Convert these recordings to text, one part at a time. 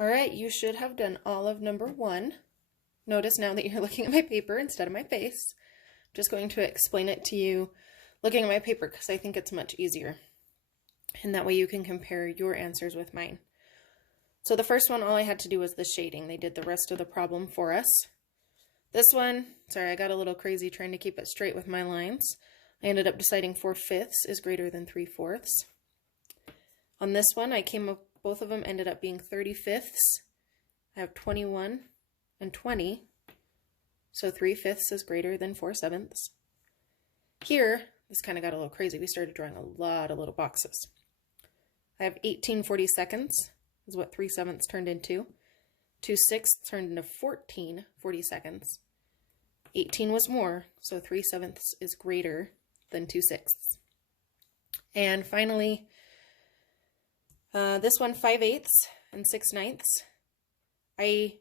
All right, you should have done all of number 1. Notice now that you're looking at my paper instead of my face. I'm just going to explain it to you looking at my paper because I think it's much easier. And that way you can compare your answers with mine. So the first one, all I had to do was the shading. They did the rest of the problem for us. This one, sorry, I got a little crazy trying to keep it straight with my lines. I ended up deciding 4/5 is greater than 3/4. On this one, I came up, both of them ended up being 35ths. I have 21 and 20, so 3/5 is greater than 4/7. Here, this kind of got a little crazy. We started drawing a lot of little boxes. I have 18 42nds, is what 3/7 turned into. 2/6 turned into 14 42nds. 18 was more, so 3/7 is greater than 2/6. And finally, this one, 5/8 and 6/9. I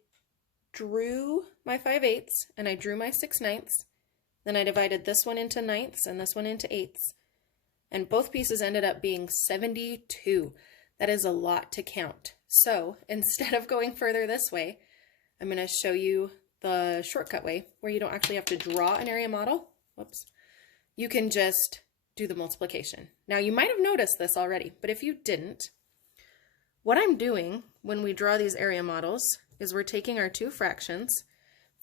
drew my 5/8 and I drew my 6/9. Then I divided this one into 9ths and this one into 8ths. And both pieces ended up being 72. That is a lot to count. So instead of going further this way, I'm going to show you the shortcut way where you don't actually have to draw an area model. Whoops. You can just do the multiplication. Now you might have noticed this already, but if you didn't, what I'm doing when we draw these area models is we're taking our two fractions,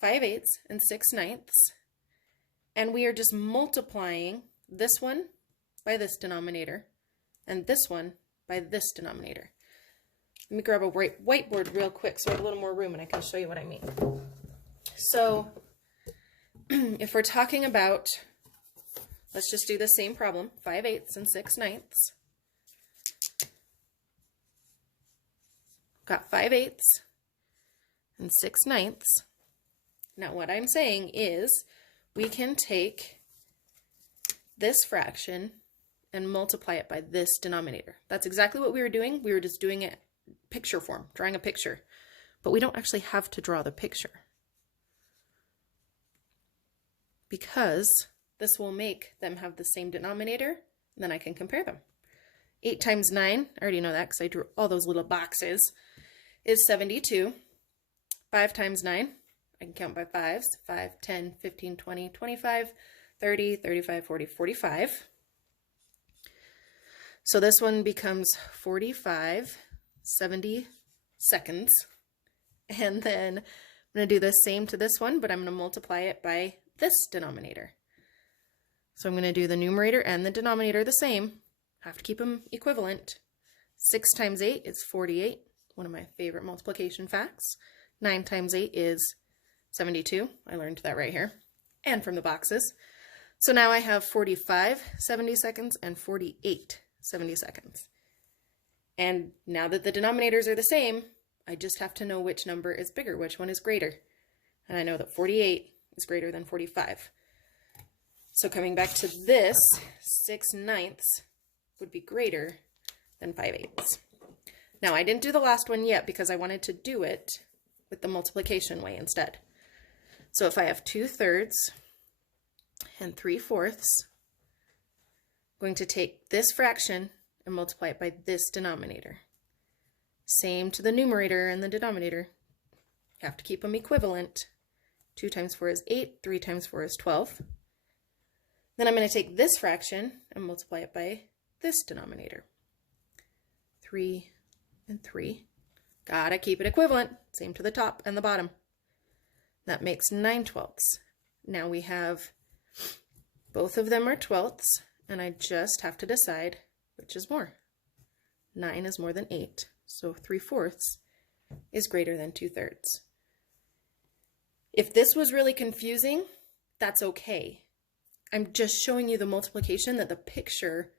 5/8 and 6/9, and we are just multiplying this one by this denominator and this one by this denominator. Let me grab a whiteboard real quick so I have a little more room and I can show you what I mean. So if we're talking about, let's just do the same problem, 5/8 and 6/9. Got 5/8 and 6/9. Now what I'm saying is we can take this fraction and multiply it by this denominator. That's exactly what we were doing. We were just doing it picture form, drawing a picture. But we don't actually have to draw the picture, because this will make them have the same denominator, and then I can compare them. 8 times 9, I already know that because I drew all those little boxes, is 72. 5 times 9, I can count by 5s, 5, 10, 15, 20, 25, 30, 35, 40, 45. So this one becomes 45 72nds. And then I'm going to do the same to this one, but I'm going to multiply it by this denominator. So I'm going to do the numerator and the denominator the same. Have to keep them equivalent. 6 times 8 is 48, one of my favorite multiplication facts. 9 times 8 is 72. I learned that right here and from the boxes. So now I have 45 72nds and 48 72nds. And now that the denominators are the same, I just have to know which number is bigger, which one is greater. And I know that 48 is greater than 45. So coming back to this, 6/9 would be greater than 5/8. Now I didn't do the last one yet because I wanted to do it with the multiplication way instead. So if I have 2/3 and 3/4, I'm going to take this fraction and multiply it by this denominator. Same to the numerator and the denominator. You have to keep them equivalent. 2 times 4 is 8, 3 times 4 is 12. Then I'm going to take this fraction and multiply it by this denominator. 3 and 3. Gotta keep it equivalent. Same to the top and the bottom. That makes 9/12. Now we have both of them are 12ths, and I just have to decide which is more. 9 is more than 8, so 3/4 is greater than 2/3. If this was really confusing, that's okay. I'm just showing you the multiplication that the picture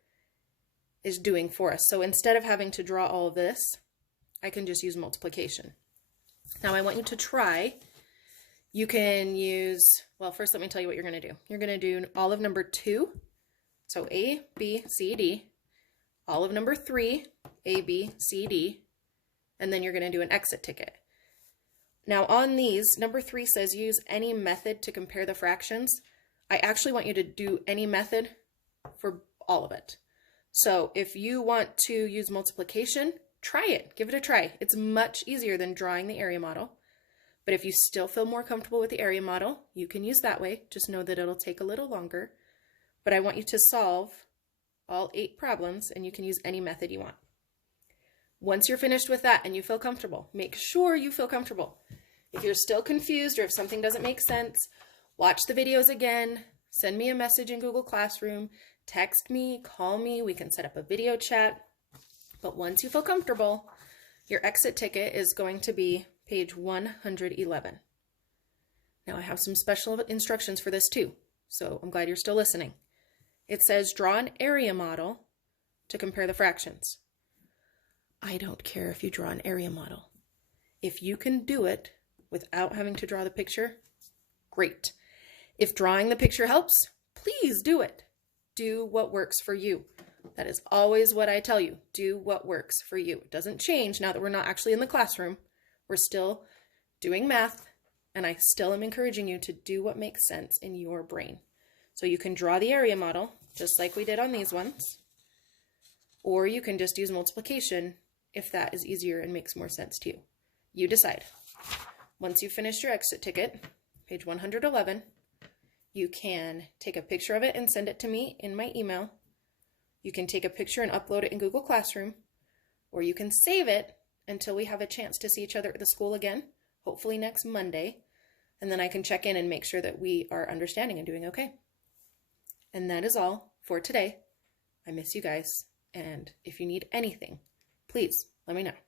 is doing for us. So instead of having to draw all of this, I can just use multiplication. Now I want you to try. You can use, well, first let me tell you what you're going to do. You're going to do all of number 2, so A, B, C, D, all of number 3, A, B, C, D, and then you're going to do an exit ticket. Now on these, number 3 says use any method to compare the fractions. I actually want you to do any method for all of it. So if you want to use multiplication, try it. Give it a try. It's much easier than drawing the area model. But if you still feel more comfortable with the area model, you can use that way. Just know that it'll take a little longer. But I want you to solve all 8 problems, and you can use any method you want. Once you're finished with that and you feel comfortable, make sure you feel comfortable. If you're still confused or if something doesn't make sense, watch the videos again, send me a message in Google Classroom, text me, call me, we can set up a video chat. But once you feel comfortable, your exit ticket is going to be page 111. Now I have some special instructions for this too, so I'm glad you're still listening. It says draw an area model to compare the fractions. I don't care if you draw an area model. If you can do it without having to draw the picture, great. If drawing the picture helps, please do it. Do what works for you. That is always what I tell you. Do what works for you. It doesn't change now that we're not actually in the classroom. We're still doing math, and I still am encouraging you to do what makes sense in your brain. So you can draw the area model, just like we did on these ones, or you can just use multiplication if that is easier and makes more sense to you. You decide. Once you've finished your exit ticket, page 111, you can take a picture of it and send it to me in my email. You can take a picture and upload it in Google Classroom, or you can save it until we have a chance to see each other at the school again, hopefully next Monday, and then I can check in and make sure that we are understanding and doing okay. And that is all for today. I miss you guys, and if you need anything, please let me know.